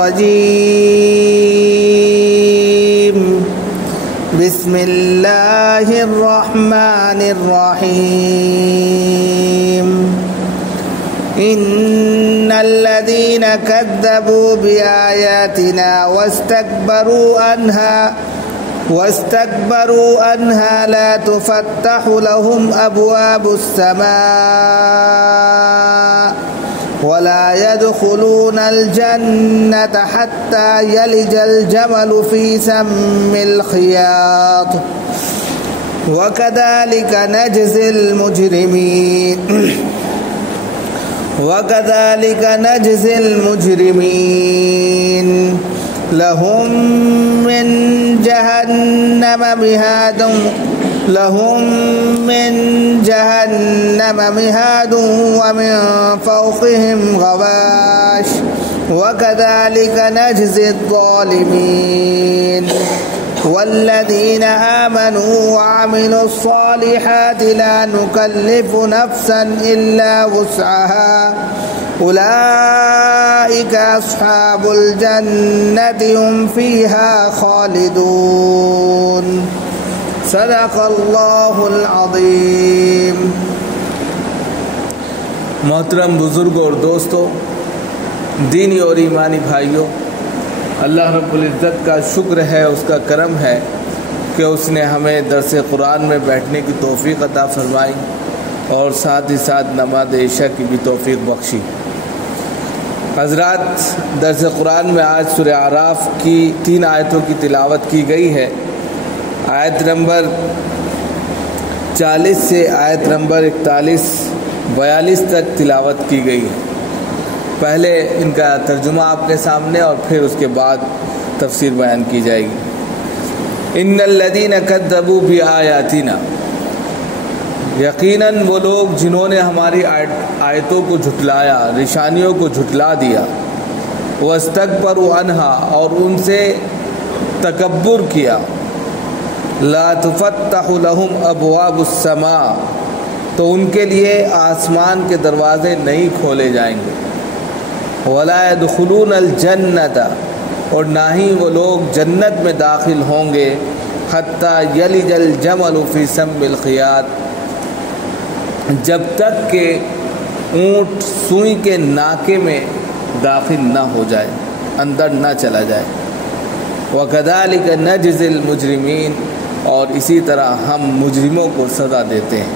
الرجيم بسم الله الرحمن الرحيم إن الذين كذبوا بآياتنا واستكبروا عنها لا تفتح لهم أبواب السماء ولا يدخلون الجنة حتى يلج الجمل في سم الخياط وكذلك نجزي المجرمين لهم من جهنم مهاد ومن فوقهم غواش وكذلك نجزي الظالمين والذين آمنوا وعملوا الصالحات لا نكلف نفسا إلا وسعها أولئك أصحاب الجنة هم فيها خالدون صدق اللہ العظیم۔ محترم بزرگوں اور دوستوں، دینی اور ایمانی بھائیوں، اللہ رب العزت کا شکر ہے، اس کا کرم ہے کہ اس نے ہمیں درس قرآن میں بیٹھنے کی توفیق عطا فرمائی اور ساتھ ہی ساتھ نماز عشاء کی بھی توفیق بخشی۔ حضرات، درس قرآن میں آج سورہ اعراف کی 3 آیتوں کی تلاوت کی گئی ہے۔ آیت نمبر 40 سے آیت نمبر 41-42 تک تلاوت کی گئی ہے۔ پہلے ان کا ترجمہ آپ کے سامنے اور پھر اس کے بعد تفسیر بیان کی جائے گی۔ ان الذین کذبوا بآیاتنا، یقیناً وہ لوگ جنہوں نے ہماری آیتوں کو جھٹلایا، نشانیوں کو جھٹلا دیا، واستکبروا عنہا، اور ان سے تکبر کیا، لا تفتح لهم ابواب السماء، تو ان کے لیے آسمان کے دروازے نہیں کھولے جائیں گے، ولا يدخلون الجنت، اور نہ ہی وہ لوگ جنت میں داخل ہوں گے، حتی یلج الجمل فی سم الخیاط، جب تک کہ اونٹ سوئی کے ناکے میں داخل نہ ہو جائے، اندر نہ چلا جائے۔ وَكَذَلِكَ نَجْزِي الْمُجْرِمِينَ، اور اسی طرح ہم مجرموں کو سزا دیتے ہیں۔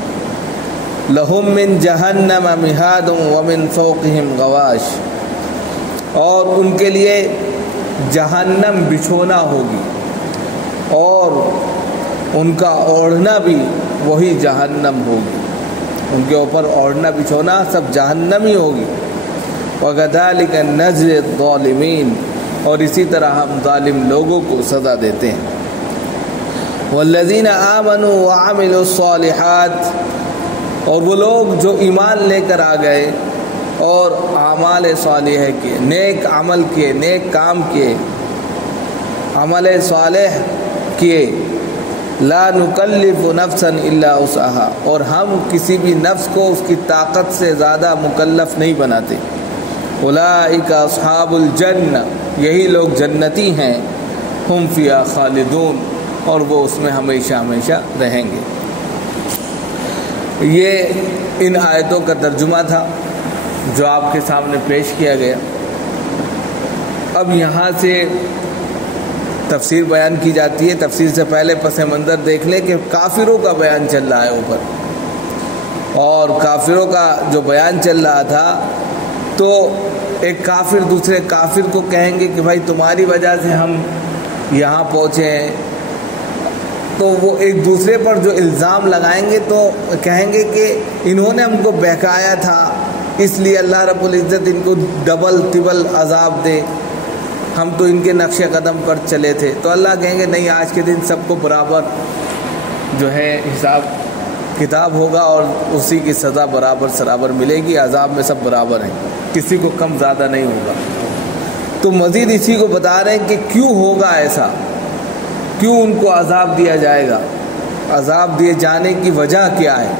لَهُم مِّن جَهَنَّمَ مِهَادٌ وَمِن فَوْقِهِمْ غَوَاشٍ، اور ان کے لیے جہنم بچھونا ہوگی اور ان کا اوڑھنا بھی وہی جہنم ہوگی، ان کے اوپر اوڑھنا بچھونا سب جہنم ہی ہوگی۔ وَكَذَلِكَ نَجْزِي الظَّالِمِينَ، اور اسی طرح ہم ظالم لوگوں کو سزا دیتے ہیں۔ والذین آمنوا وعملوا الصالحات، اور وہ لوگ جو ایمان لے کر آ گئے اور اعمال صالحہ کیے، نیک عمل کیے، نیک کام کیے، عمل صالح کیے، لا نکلف نفسا الا وسعها، اور ہم کسی بھی نفس کو اس کی طاقت سے زیادہ مکلف نہیں بناتے۔ اولئک اصحاب الجنہ، یہی لوگ جنتی ہیں، ہم فیہا خالدون، اور وہ اس میں ہمیشہ ہمیشہ رہیں گے۔ یہ ان آیتوں کا ترجمہ تھا جو آپ کے سامنے پیش کیا گیا۔ اب یہاں سے تفسیر بیان کی جاتی ہے۔ تفسیر سے پہلے پس منظر دیکھ لیں کہ کافروں کا بیان چل رہا ہے اوپر، اور کافروں کا جو بیان چل رہا تھا تو ایک کافر دوسرے کافر کو کہیں گے کہ بھائی تمہاری وجہ سے ہم یہاں پہنچے ہیں، تو وہ ایک دوسرے پر جو الزام لگائیں گے تو کہیں گے کہ انہوں نے ہم کو بہکایا تھا، اس لیے اللہ رب العزت ان کو ڈبل تبل عذاب دے، ہم تو ان کے نقش قدم پر چلے تھے۔ تو اللہ کہیں گے نہیں، آج کے دن سب کو برابر جو ہے حساب کتاب ہوگا اور اسی کی سزا برابر سرابر ملے گی، عذاب میں سب برابر ہیں، کسی کو کم زیادہ نہیں ہوگا۔ تو مزید اسی کو بتا رہے ہیں کہ کیوں ہوگا ایسا، کیوں ان کو عذاب دیا جائے گا، عذاب دیے جانے کی وجہ کیا ہے۔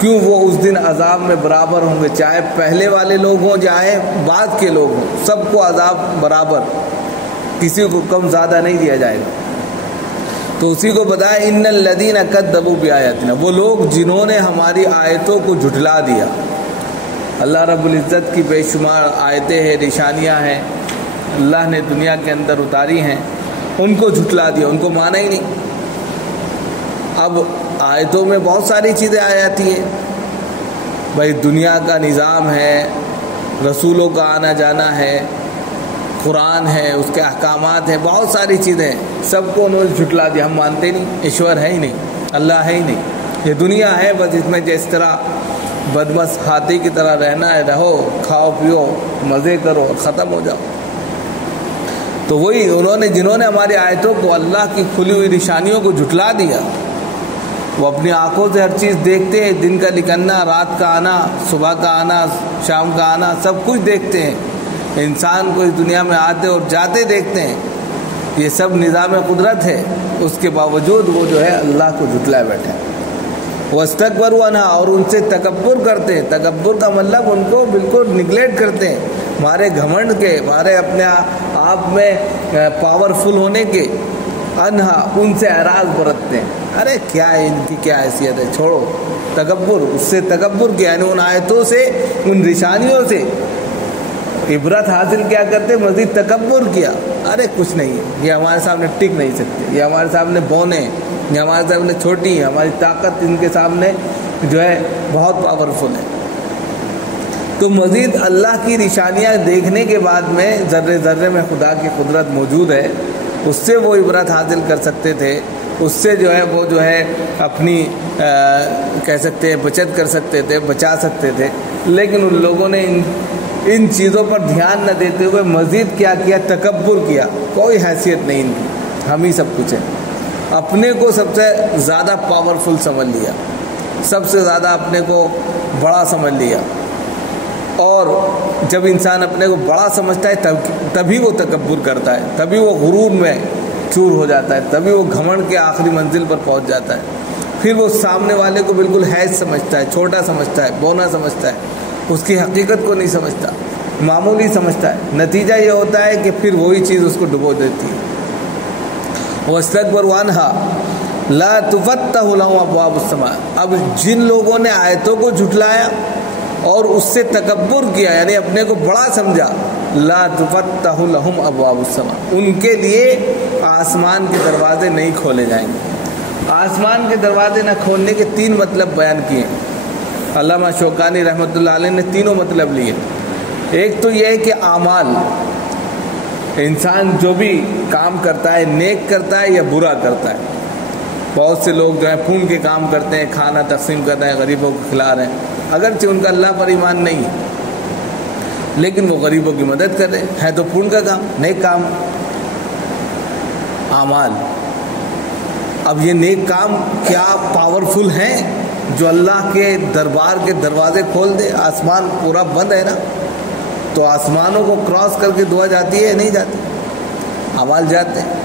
کیوں وہ اس دن عذاب میں برابر ہوں گے، چاہے پہلے والے لوگ ہوں چاہے بعد کے لوگ ہوں، سب کو عذاب برابر، کسی کو کم زیادہ نہیں دیا جائے گا۔ تو اسی کو بتایا ان الذین کذبوا بآیاتنا، وہ لوگ جنہوں نے ہماری آیتوں کو جھٹلا دیا۔ اللہ رب العزت کی بے شمار آیتیں ہیں، نشانیاں ہیں، اللہ نے دنیا کے اندر اتاری ہیں، ان کو جھٹلا دیا، ان کو مانا ہی نہیں۔ اب آیتوں میں بہت ساری چیزیں آ جاتی ہیں، بھائی دنیا کا نظام ہے، رسولوں کا آنا جانا ہے، قرآن ہے، اس کے احکامات ہیں، بہت ساری چیزیں ہیں، سب کو انہوں نے جھٹلا دیا۔ ہم مانتے نہیں، ایشور ہے ہی نہیں، اللہ ہے ہی نہیں، یہ دنیا ہے، بس اس میں جس طرح بدمست ہاتھی کی طرح رہنا ہے، رہو، کھاؤ پیو، مزے کرو اور ختم ہو جاؤ۔ تو وہی جنہوں نے ہماری آیتوں کو، اللہ کی کھلی ہوئی نشانیوں کو جھٹلا دیا، وہ اپنی آنکھوں سے ہر چیز دیکھتے ہیں، دن کا نکلنا، رات کا آنا، صبح کا آنا، شام کا آنا، سب کچھ دیکھتے ہیں، انسان کو اس دنیا میں آتے اور جاتے دیکھتے ہیں، یہ سب نظام قدرت ہے، اس کے باوجود وہ جو ہے اللہ کو جھٹلائے بیٹھے ہیں۔ وَاسْتَكْبَرُوا عَنْهَا، اور ان سے تکبر کرتے ہیں۔ تکبر کا مطلب ان کو بالکل نگلیکٹ کرتے ہیں، ہمارے گھمنڈ کے، ہمارے اپنے آپ میں پاورفل ہونے کے، انہا ان سے اعراض برتتے ہیں، ارے کیا ہے، ان کی کیا حیثیت ہے، چھوڑو۔ تکبر، اس سے تکبر کیا، یعنی ان آیتوں سے، ان نشانیوں سے عبرت حاصل کیا کرتے، مزید تکبر کیا، ارے کچھ نہیں ہے، یہ ہمارے سامنے ٹک نہیں سکتے، یہ ہمارے سامنے بونے، یہ ہمارے سامنے چھوٹی ہے، ہماری طاقت ان کے سامنے جو ہے بہت پاورفل ہے۔ تو مزید اللہ کی نشانیاں دیکھنے کے بعد میں ذرے ذرے میں خدا کی قدرت موجود ہے، اس سے وہ عبرت حاصل کر سکتے تھے، اس سے جو ہے وہ جو ہے اپنی کہہ سکتے ہیں بچت کر سکتے تھے، بچا سکتے تھے، لیکن ان لوگوں نے ان چیزوں پر دھیان نہ دیتے ہوئے مزید کیا کیا، تکبر کیا، کوئی حیثیت نہیں ان کی، ہم ہی سب کچھ ہے، اپنے کو سب سے زیادہ پاورفل سمجھ لیا، سب سے زیادہ اپنے کو بڑا سمجھ لیا۔ اور جب انسان اپنے کو بڑا سمجھتا ہے تبھی وہ تکبر کرتا ہے، تبھی وہ غرور میں چور ہو جاتا ہے، تبھی وہ گھمنڈ کے آخری منزل پر پہنچ جاتا ہے، پھر وہ سامنے والے کو بالکل حیض سمجھتا ہے، چھوٹا سمجھتا ہے، بونا سمجھتا ہے، اس کی حقیقت کو نہیں سمجھتا، معمولی سمجھتا ہے۔ نتیجہ یہ ہوتا ہے کہ پھر وہی چیز اس کو ڈبو دیتی ہے۔ وَاسْتَكْبَرُوا عَنْهَا لَا تُفَتَّحُ لَهُمْ أَبْوَابُ السَّمَاءِ، اب جن لوگوں نے آیتوں کو جھٹلایا اور اس سے تکبر کیا، یعنی اپنے کو بڑا سمجھا، لا تفتح لهم ابواب السماء، ان کے لیے آسمان کے دروازے نہیں کھولے جائیں گے۔ آسمان کے دروازے نہ کھولنے کے 3 مطلب بیان کیے، علامہ شوکانی رحمۃ اللہ علیہ نے تینوں مطلب لیے۔ ایک تو یہ ہے کہ اعمال، انسان جو بھی کام کرتا ہے، نیک کرتا ہے یا برا کرتا ہے، بہت سے لوگ جو ہے پون کے کام کرتے ہیں، کھانا تقسیم کر رہے ہیں، غریبوں کو کھلا رہے ہیں، اگرچہ ان کا اللہ پر ایمان نہیں ہے، لیکن وہ غریبوں کی مدد کر رہے ہیں، تو پون کا کام، نیک کام، اعمال۔ اب یہ نیک کام کیا پاورفل ہیں جو اللہ کے دربار کے دروازے کھول دے؟ آسمان پورا بند ہے نا، تو آسمانوں کو کراس کر کے دعا جاتی ہے نہیں جاتی؟ اعمال جاتے ہیں۔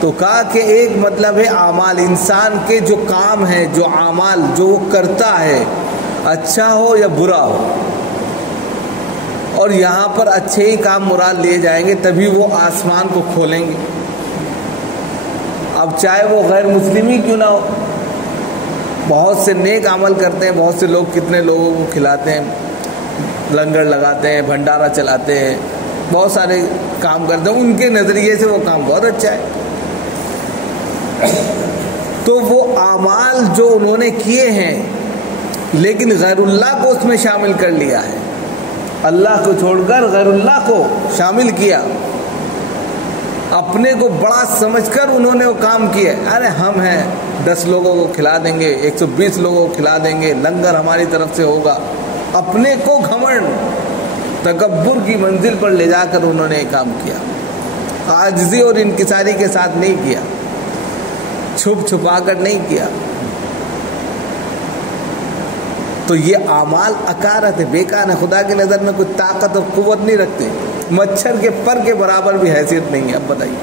تو کہا کہ ایک مطلب ہے اعمال، انسان کے جو کام ہیں، جو اعمال جو وہ کرتا ہے، اچھا ہو یا برا ہو، اور یہاں پر اچھے ہی کام مراد لیے جائیں گے، تبھی وہ آسمان کو کھولیں گے۔ اب چاہے وہ غیر مسلم ہی کیوں نہ ہو، بہت سے نیک عمل کرتے ہیں، بہت سے لوگ کتنے لوگوں کو کھلاتے ہیں، لنگر لگاتے ہیں، بھنڈارا چلاتے ہیں، بہت سارے کام کرتے ہیں، ان کے نظریے سے وہ کام بہت اچھا ہے۔ تو وہ اعمال جو انہوں نے کیے ہیں، لیکن غیر اللہ کو اس میں شامل کر لیا ہے، اللہ کو چھوڑ کر غیر اللہ کو شامل کیا، اپنے کو بڑا سمجھ کر انہوں نے وہ کام کیا، ارے ہم ہیں 10 لوگوں کو کھلا دیں گے، 120 لوگوں کو کھلا دیں گے، لنگر ہماری طرف سے ہوگا، اپنے کو گھمنڈ، تکبر کی منزل پر لے جا کر انہوں نے یہ کام کیا، عاجزی اور انکساری کے ساتھ نہیں کیا، چھپ چھپا کر نہیں کیا۔ تو یہ اعمال اکارت ہے، بیکار ہے، خدا کی نظر میں کوئی طاقت اور قوت نہیں رکھتے، مچھر کے پر کے برابر بھی حیثیت نہیں ہے۔ اب بتائیے،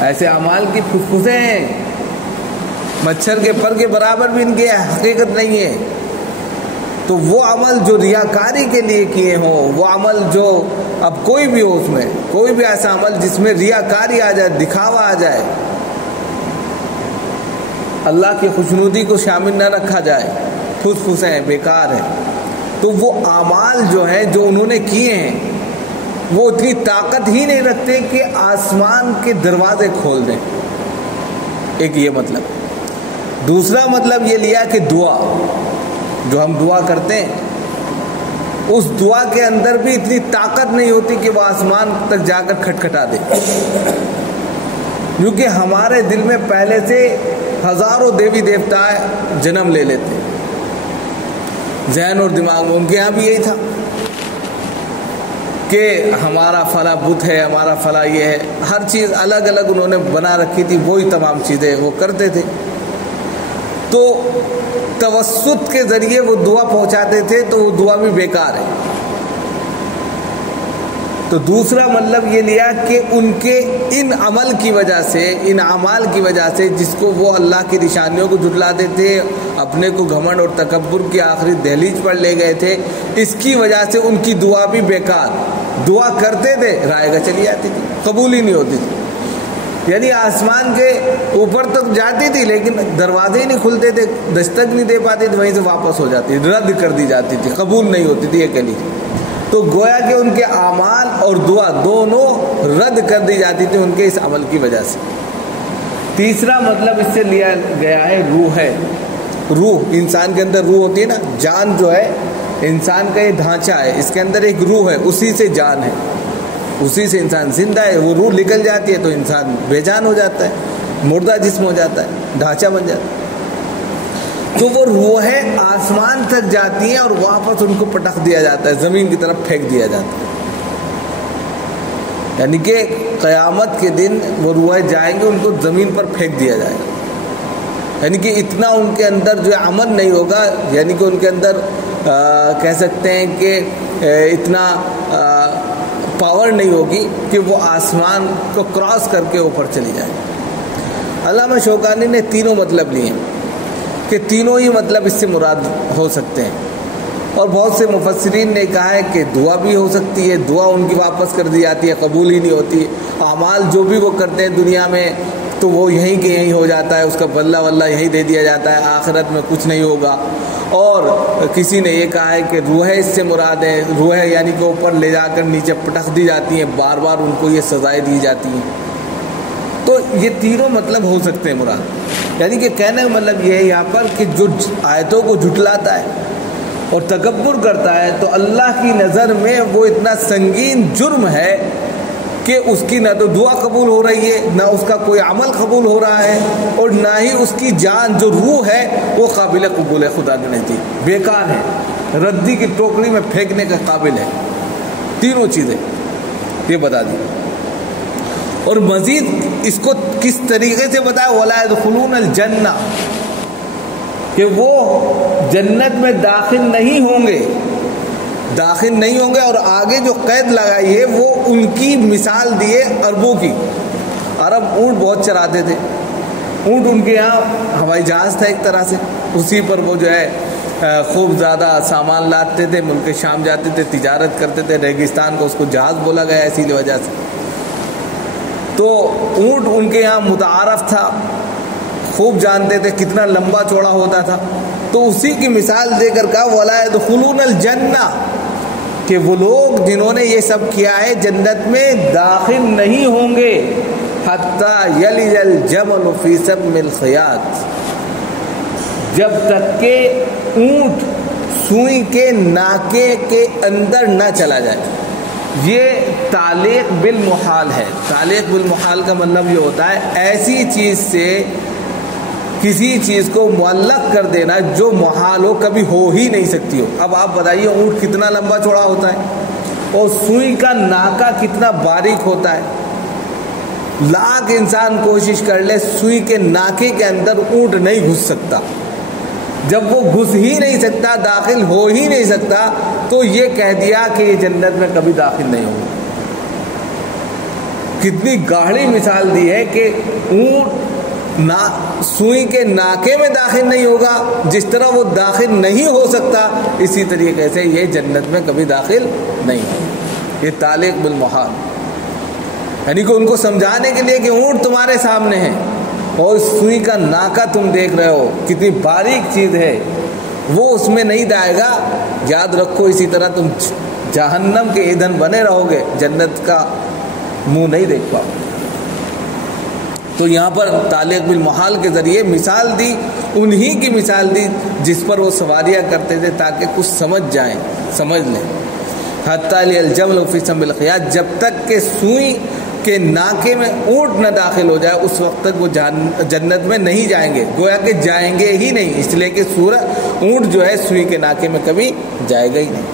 ایسے اعمال کی پھسپھسیں ہیں مچھر کے پر کے برابر بھی ان کی حقیقت نہیں ہے. تو وہ عمل جو ریاکاری کے لیے کیے ہوں، وہ عمل جو اب کوئی بھی ہو، اس میں کوئی بھی ایسا عمل جس میں ریاکاری آ جائے، دکھاوا آ جائے، اللہ کی خوشنودی کو شامل نہ رکھا جائے، پھس ہیں، بیکار ہیں. تو وہ اعمال جو ہیں جو انہوں نے کیے ہیں وہ اتنی طاقت ہی نہیں رکھتے کہ آسمان کے دروازے کھول دیں. ایک یہ مطلب. دوسرا مطلب یہ لیا کہ دعا جو ہم دعا کرتے ہیں، اس دعا کے اندر بھی اتنی طاقت نہیں ہوتی کہ وہ آسمان تک جا کر کھٹکھٹا دے، کیونکہ ہمارے دل میں پہلے سے ہزاروں دیوی دیوتا جنم لے لیتے، ذہن اور دماغ میں. ان کے یہاں بھی یہی تھا کہ ہمارا فلاں بت ہے، ہمارا فلاں یہ ہے، ہر چیز الگ الگ انہوں نے بنا رکھی تھی، وہی تمام چیزیں وہ کرتے تھے. تو توسط کے ذریعے وہ دعا پہنچاتے تھے، تو وہ دعا بھی بیکار ہے. تو دوسرا مطلب یہ لیا کہ ان کے ان عمل کی وجہ سے، ان اعمال کی وجہ سے جس کو وہ اللہ کی نشانیوں کو جھٹلاتے تھے، اپنے کو گھمنڈ اور تکبر کی آخری دہلیز پر لے گئے تھے، اس کی وجہ سے ان کی دعا بھی بیکار. دعا کرتے تھے، رائے گاہ چلی جاتی تھی، قبول ہی نہیں ہوتی تھی. یعنی آسمان کے اوپر تک جاتی تھی لیکن دروازے ہی نہیں کھلتے تھے، دستک نہیں دے پاتی تھی، وہیں سے واپس ہو جاتی، رد کر دی جاتی تھی، قبول نہیں ہوتی تھی. یہ کہہ لیجیے. تو گویا کہ ان کے اعمال اور دعا دونوں رد کر دی جاتی تھی ان کے اس عمل کی وجہ سے. تیسرا مطلب اس سے لیا گیا ہے روح ہے. روح، انسان کے اندر روح ہوتی ہے نا، جان جو ہے انسان کا یہ ڈھانچہ ہے، اس کے اندر ایک روح ہے، اسی سے جان ہے، اسی سے انسان زندہ ہے. وہ روح نکل جاتی ہے تو انسان بے جان ہو جاتا ہے، مردہ جسم ہو جاتا ہے، ڈھانچہ بن جاتا ہے. تو وہ روحیں آسمان تک جاتی ہیں اور واپس ان کو پٹخ دیا جاتا ہے، زمین کی طرف پھینک دیا جاتا ہے. یعنی کہ قیامت کے دن وہ روحیں جائیں گے، ان کو زمین پر پھینک دیا جائے گا. یعنی کہ اتنا ان کے اندر جو عمل نہیں ہوگا، یعنی کہ ان کے اندر کہہ سکتے ہیں کہ اتنا پاور نہیں ہوگی کہ وہ آسمان کو کراس کر کے اوپر چلی جائیں. علامہ شوکانی نے تینوں مطلب لیے کہ تینوں ہی مطلب اس سے مراد ہو سکتے ہیں. اور بہت سے مفسرین نے کہا ہے کہ دعا بھی ہو سکتی ہے، دعا ان کی واپس کر دی جاتی ہے، قبول ہی نہیں ہوتی. اعمال جو بھی وہ کرتے ہیں دنیا میں تو وہ یہیں کے یہیں ہو جاتا ہے، اس کا بدلہ واللہ یہیں دے دیا جاتا ہے، آخرت میں کچھ نہیں ہوگا. اور کسی نے یہ کہا ہے کہ روحیں اس سے مراد ہے، روحیں یعنی کہ اوپر لے جا کر نیچے پٹخ دی جاتی ہیں، بار بار ان کو یہ سزائیں دی جاتی ہیں. تو یہ تینوں مطلب ہو سکتے ہیں مراد. یعنی کہ کہنے کا مطلب یہ ہے یہاں پر کہ جو آیتوں کو جھٹلاتا ہے اور تکبر کرتا ہے تو اللہ کی نظر میں وہ اتنا سنگین جرم ہے کہ اس کی نہ تو دعا قبول ہو رہی ہے، نہ اس کا کوئی عمل قبول ہو رہا ہے، اور نہ ہی اس کی جان جو روح ہے وہ قابل قبول ہے خدا کے نزدیک، بیکار ہے، ردی کی ٹوکری میں پھینکنے کا قابل ہے. تینوں چیزیں یہ بتا دی. اور مزید اس کو کس طریقے سے بتایا، وَلَا يَدْخُلُونَ الْجَنَّةَ، کہ وہ جنت میں داخل نہیں ہوں گے، داخل نہیں ہوں گے. اور آگے جو قید لگائی ہے وہ ان کی مثال دیے عربوں کی. عرب اونٹ بہت چراتے تھے، اونٹ ان کے یہاں ہوائی جہاز تھا ایک طرح سے، اسی پر وہ جو ہے خوب زیادہ سامان لاتے تھے، ملک شام جاتے تھے، تجارت کرتے تھے. ریگستان کو اس کو جہاز بولا گیا اسی وجہ سے. تو اونٹ ان کے یہاں متعارف تھا، خوب جانتے تھے کتنا لمبا چوڑا ہوتا تھا. تو اسی کی مثال دے کر کہا وَلَا يَدْخُلُونَ الْجَنَّةَ، کہ وہ لوگ جنہوں نے یہ سب کیا ہے جنت میں داخل نہیں ہوں گے حَتَّى يَلِجَ الْجَمَلُ فِي سَمِّ الْخِيَاطِ، جب تک کہ اونٹ سوئی کے ناکے کے اندر نہ چلا جائے. یہ تعلیق بالمحال ہے. تعلیق بالمحال کا مطلب یہ ہوتا ہے ایسی چیز سے کسی چیز کو معلق کر دینا جو محال ہو، کبھی ہو ہی نہیں سکتی ہو. اب آپ بتائیے اونٹ کتنا لمبا چوڑا ہوتا ہے اور سوئی کا ناکا کتنا باریک ہوتا ہے. لاکھ انسان کوشش کر لے سوئی کے ناکے کے اندر اونٹ نہیں گھس سکتا. جب وہ گھس ہی نہیں سکتا، داخل ہو ہی نہیں سکتا، تو یہ کہہ دیا کہ یہ جنت میں کبھی داخل نہیں ہوگا. کتنی گاڑی مثال دی ہے کہ اونٹ سوئی کے ناکے میں داخل نہیں ہوگا، جس طرح وہ داخل نہیں ہو سکتا اسی طریقے سے یہ جنت میں کبھی داخل نہیں ہوگا۔ یہ تعلیق بالمحال، یعنی کہ ان کو سمجھانے کے لیے کہ اونٹ تمہارے سامنے ہے اور سوئی کا ناکا تم دیکھ رہے ہو، کتنی باریک چیز ہے، وہ اس میں نہیں جائے گا، یاد رکھو اسی طرح تم جہنم کے ایندھن بنے رہو گے، جنت کا منہ نہیں دیکھ پاؤ۔ تو یہاں پر تعلیق بالمحال کے ذریعے مثال دی، انہی کی مثال دی جس پر وہ سواریاں کرتے تھے تاکہ کچھ سمجھ جائیں، سمجھ لیں۔ حتیٰ الجمل فی سم الخیاط، جب تک کہ سوئی کے ناکے میں اونٹ نہ داخل ہو جائے اس وقت تک وہ جنت میں نہیں جائیں گے، گویا کہ جائیں گے ہی نہیں، اس لیے کہ اونٹ جو ہے سوئی کے ناکے میں کبھی جائے گا ہی نہیں۔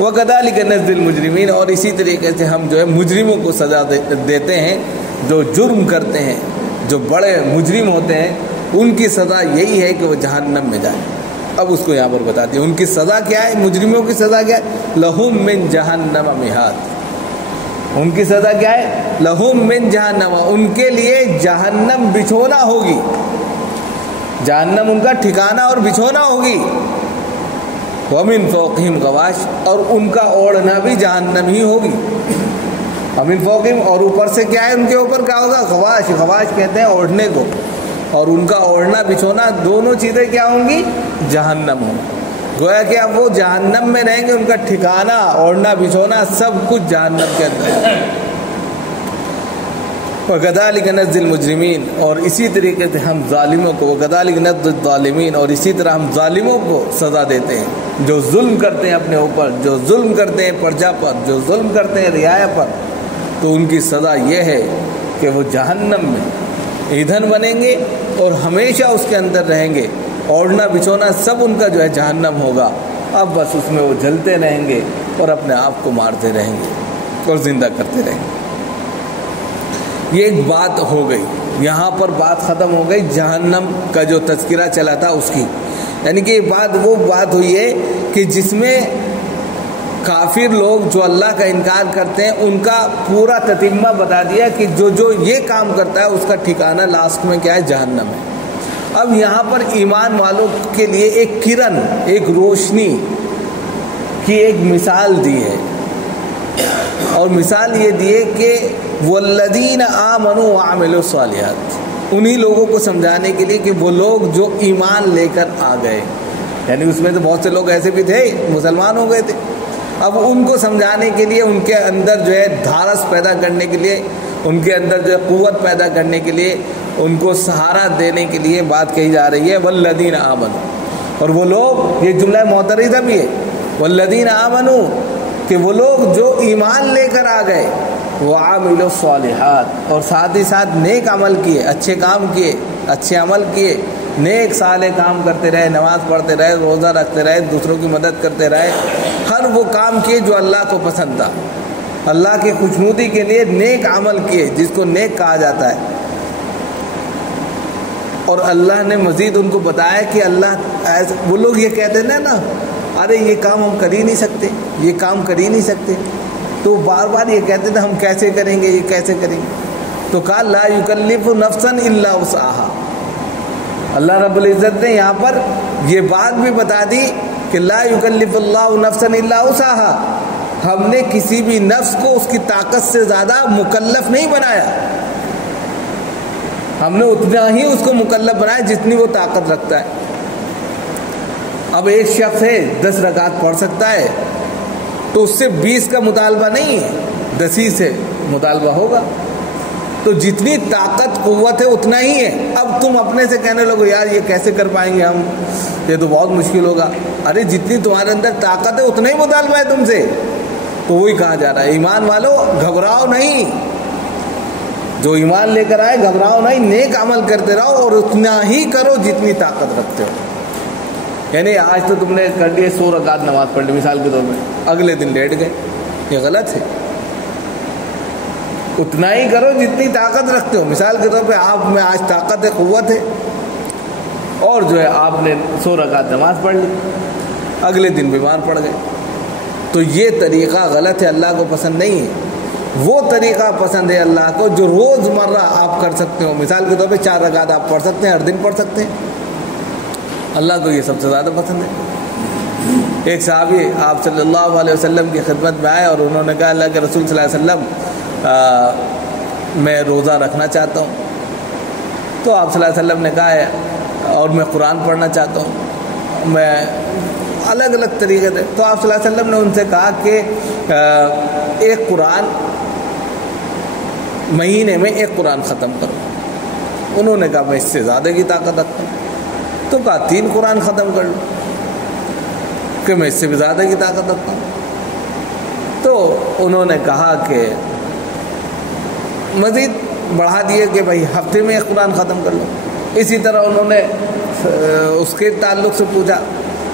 وَكَذَلِكَ نَجْزِي الْمُجْرِمِينَ، اور اسی طریقے سے ہم جو ہے مجرموں کو سزا دیتے ہیں، جو جرم کرتے ہیں، جو بڑے مجرم ہوتے ہیں، ان کی سزا یہی ہے کہ وہ جہنم میں جائیں۔ اب اس کو یہاں پر بتاتے ہیں ان کی سزا کیا ہے، مجرموں کی سزا کیا ہے، لَهُم مِّن جَهَنَّمَ مِہَادٌ، ان کی سزا کیا ہے، لَهُم مِّن جَهَنَّمَ، ان کے لیے جہنم بچھونا ہوگی، جہنم ان کا ٹھکانہ اور بچھونا ہوگی، وَمِن فَوْقِهِمْ غَوَاشٍ، اور ان کا اوڑھنا بھی جہنم ہی ہوگی، وَمِن فَوْقِهِمْ، اور اوپر سے کیا ہے، ان کے اوپر کیا ہوگا، غواش، غواش کہتے ہیں اوڑھنے کو، اور ان کا اوڑھنا بچھونا دونوں چیزیں کیا ہوں گی، جہنم ہوں، گویا کہ اب وہ جہنم میں رہیں گے، ان کا ٹھکانہ اوڑھنا بچھونا سب کچھ جہنم کے اندر ہے۔ وَكَذَلِكَ نَجْزِي الْمُجْرِمِينَ، اور اسی طریقے سے ہم ظالموں کو، وَكَذَلِكَ نَجْزِي الظَّالِمِينَ، اور اسی طرح ہم ظالموں کو سزا دیتے ہیں، جو ظلم کرتے ہیں اپنے اوپر، جو ظلم کرتے ہیں پرجا پر، جو ظلم کرتے ہیں رعایا پر، تو ان کی سزا یہ ہے کہ وہ جہنم میں ایندھن بنیں گے اور ہمیشہ اس کے اندر رہیں گے، اوڑھنا بچھونا سب ان کا جو ہے جہنم ہوگا، اب بس اس میں وہ جلتے رہیں گے اور اپنے آپ کو مارتے رہیں گے اور زندہ کرتے رہیں گے۔ یہ ایک بات ہو گئی، یہاں پر بات ختم ہو گئی جہنم کا جو تذکرہ چلا تھا اس کی، یعنی کہ وہ بات ہوئی ہے کہ جس میں کافر لوگ جو اللہ کا انکار کرتے ہیں ان کا پورا تتمہ بتا دیا کہ جو یہ کام کرتا ہے اس کا ٹھکانہ لاسٹ میں کیا ہے، جہنم ہے۔ اب یہاں پر ایمان والوں کے لیے ایک کرن، ایک روشنی کی ایک مثال دی ہے، اور مثال یہ دی ہے کہ والذین آمنوا وعملوا الصالحات، انہی لوگوں کو سمجھانے کے لیے کہ وہ لوگ جو ایمان لے کر آ گئے، یعنی اس میں تو بہت سے لوگ ایسے بھی تھے مسلمان ہو گئے تھے، اب ان کو سمجھانے کے لیے، ان کے اندر جو ہے دھارس پیدا کرنے کے لیے، ان کے اندر جو ہے قوت پیدا کرنے کے لیے، ان کو سہارا دینے کے لیے بات کہی جا رہی ہے والذین آمنوا، اور وہ لوگ، یہ جملہ معترضہ بھی ہے، والذین آمنوا، کہ وہ لوگ جو ایمان لے کر آ گئے، وعملوا الصالحات، اور ساتھ ہی ساتھ نیک عمل کیے، اچھے کام کیے، اچھے عمل کیے، نیک صالح کام کرتے رہے، نماز پڑھتے رہے، روزہ رکھتے رہے، دوسروں کی مدد کرتے رہے، ہر وہ کام کیے جو اللہ کو پسند تھا، اللہ کی خوشنودی کے لیے نیک عمل کیے جس کو نیک کہا جاتا ہے۔ اور اللہ نے مزید ان کو بتایا کہ اللہ، وہ لوگ یہ کہتے ہیں نا، ارے یہ کام ہم کر ہی نہیں سکتے، یہ کام کر ہی نہیں سکتے، تو بار بار یہ کہتے تھے ہم کیسے کریں گے، یہ کیسے کریں گے، تو کہا لا یکلف نفسا الا وسعها، اللہ رب العزت نے یہاں پر یہ بات بھی بتا دی کہ لا یکلف اللہ نفسا الا وسعها، ہم نے کسی بھی نفس کو اس کی طاقت سے زیادہ مکلف نہیں بنایا، ہم نے اتنا ہی اس کو مکلف بنایا جتنی وہ طاقت رکھتا ہے۔ اب ایک شخص ہے 10 رکعت پڑھ سکتا ہے تو اس سے 20 کا مطالبہ نہیں ہے، 10 ہی سے مطالبہ ہوگا، تو جتنی طاقت قوت ہے اتنا ہی ہے۔ اب تم اپنے سے کہنے لگو یار یہ کیسے کر پائیں گے ہم، یہ تو بہت مشکل ہوگا، ارے جتنی تمہارے اندر طاقت ہے اتنا ہی مطالبہ ہے تم سے، تو وہی کہا جا رہا ہے ایمان والو گھبراؤ نہیں، جو ایمان لے کر آئے گھبراؤ نہیں، نیک عمل کرتے رہو اور اتنا ہی کرو جتنی طاقت رکھتے ہو۔ یعنی آج تو تم نے کر لیے 100 رکعت نماز پڑھ لی مثال کے طور پہ، اگلے دن لیٹ گئے، یہ غلط ہے، اتنا ہی کرو جتنی طاقت رکھتے ہو۔ مثال کے طور پہ آپ میں آج طاقت ہے، قوت ہے، اور جو ہے آپ نے 100 رکعت نماز پڑھ لی، اگلے دن بیمار پڑ گئے، تو یہ طریقہ غلط ہے، اللہ کو پسند نہیں ہے۔ وہ طریقہ پسند ہے اللہ کو جو روزمرہ آپ کر سکتے ہو. مثال کے طور پہ 4 رکعت آپ پڑھ سکتے ہیں، ہر دن پڑھ سکتے ہیں. اللہ کو یہ سب سے زیادہ پسند ہے. ایک صحابی آپ صلی اللہ علیہ وسلم کی خدمت میں آئے اور انہوں نے کہا اللہ کے رسول صلی اللہ علیہ وسلم میں روزہ رکھنا چاہتا ہوں. تو آپ صلی اللہ علیہ وسلم نے کہا ہے اور میں قرآن پڑھنا چاہتا ہوں، میں الگ الگ طریقے تھے. تو آپ صلی اللہ علیہ وسلم نے ان سے کہا کہ ایک قرآن مہینے میں ایک قرآن ختم کرو. انہوں نے کہا میں اس سے زیادہ کی طاقت رکھتا ہوں. تو کہا 3 قرآن ختم کر لو، کہ میں اس سے بھی زیادہ کی طاقت رکھتا ہوں. تو انہوں نے کہا کہ مزید بڑھا دیے کہ بھائی ہفتے میں ایک قرآن ختم کر لو. اسی طرح انہوں نے اس کے تعلق سے پوچھا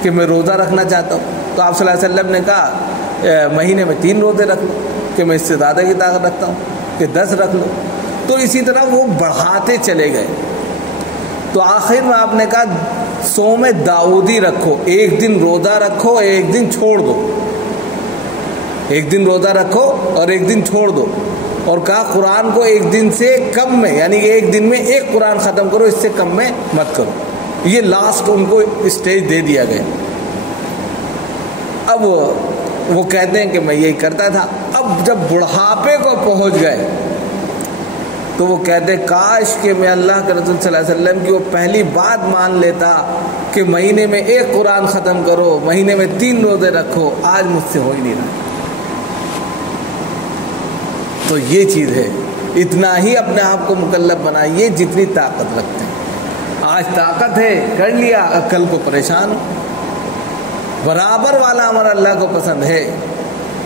کہ میں روزہ رکھنا چاہتا ہوں. تو آپ صلی اللہ علیہ وسلم نے کہا مہینے میں 3 روزے رکھ لو، کہ میں اس سے زیادہ کی طاقت رکھتا ہوں، کہ 10 رکھ لو. تو اسی طرح وہ بڑھاتے چلے گئے. تو آخر میں آپ نے کہا صوم داؤدی رکھو، ایک دن روزہ رکھو، ایک دن چھوڑ دو. ایک دن روزہ رکھو اور ایک دن چھوڑ دو. اور کہا قرآن کو ایک دن سے کم میں، یعنی کہ ایک دن میں ایک قرآن ختم کرو، اس سے کم میں مت کرو. یہ لاسٹ ان کو اسٹیج دے دیا گیا. اب وہ کہتے ہیں کہ میں یہی کرتا تھا. اب جب بڑھاپے کو پہنچ گئے تو وہ کہتے کاش کہ میں اللہ کے رسول صلی اللہ علیہ وسلم کی وہ پہلی بات مان لیتا کہ مہینے میں ایک قرآن ختم کرو، مہینے میں 3 روزے رکھو. آج مجھ سے ہو ہی نہیں رہا. تو یہ چیز ہے، اتنا ہی اپنے آپ کو مکلف بنائیے جتنی طاقت رکھتے ہیں. آج طاقت ہے کر لیا، کل کو پریشان ہو. برابر والا عمل اللہ کو پسند ہے.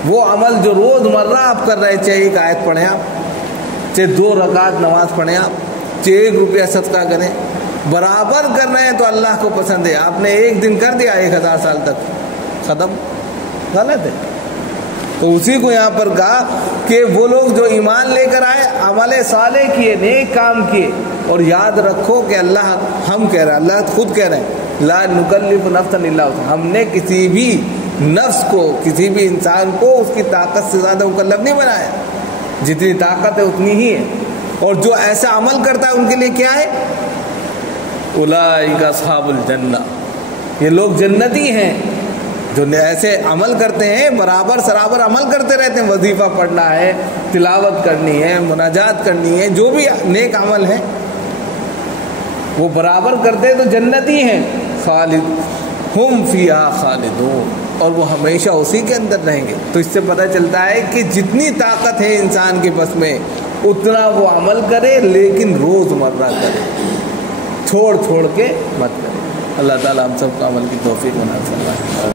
وہ عمل جو روزمرہ آپ کر رہے، چاہے ایک آیت پڑھیں آپ، چاہے 2 رکعت نماز پڑھیں آپ، چاہے 1 روپیہ صدقہ کریں، برابر کر رہے ہیں تو اللہ کو پسند ہے. آپ نے ایک دن کر دیا 1000 سال تک ختم، غلط ہے. تو اسی کو یہاں پر کہا کہ وہ لوگ جو ایمان لے کر آئے، عمل صالح کیے، نیک کام کیے. اور یاد رکھو کہ اللہ ہم کہہ رہے ہیں، اللہ خود کہہ رہے ہیں لا نکلف نفسا الا وسعها. ہم نے کسی بھی نفس کو، کسی بھی انسان کو اس کی طاقت سے زیادہ مکلف نہیں بنایا. جتنی طاقت ہے اتنی ہی ہے. اور جو ایسا عمل کرتا ہے ان کے لیے کیا ہے؟ اولئک اصحاب الجنہ، یہ لوگ جنتی ہیں. جو ایسے عمل کرتے ہیں، برابر سرابر عمل کرتے رہتے ہیں، وظیفہ پڑھنا ہے، تلاوت کرنی ہے، مناجات کرنی ہے، جو بھی نیک عمل ہے وہ برابر کرتے ہیں تو جنتی ہیں. خالد ہم فیہا خالدون، اور وہ ہمیشہ اسی کے اندر رہیں گے. تو اس سے پتہ چلتا ہے کہ جتنی طاقت ہے انسان کے بس میں اتنا وہ عمل کرے، لیکن روزمرہ کرے، چھوڑ کے مت کرے. اللہ تعالیٰ ہم سب کو عمل کی توفیق بنا.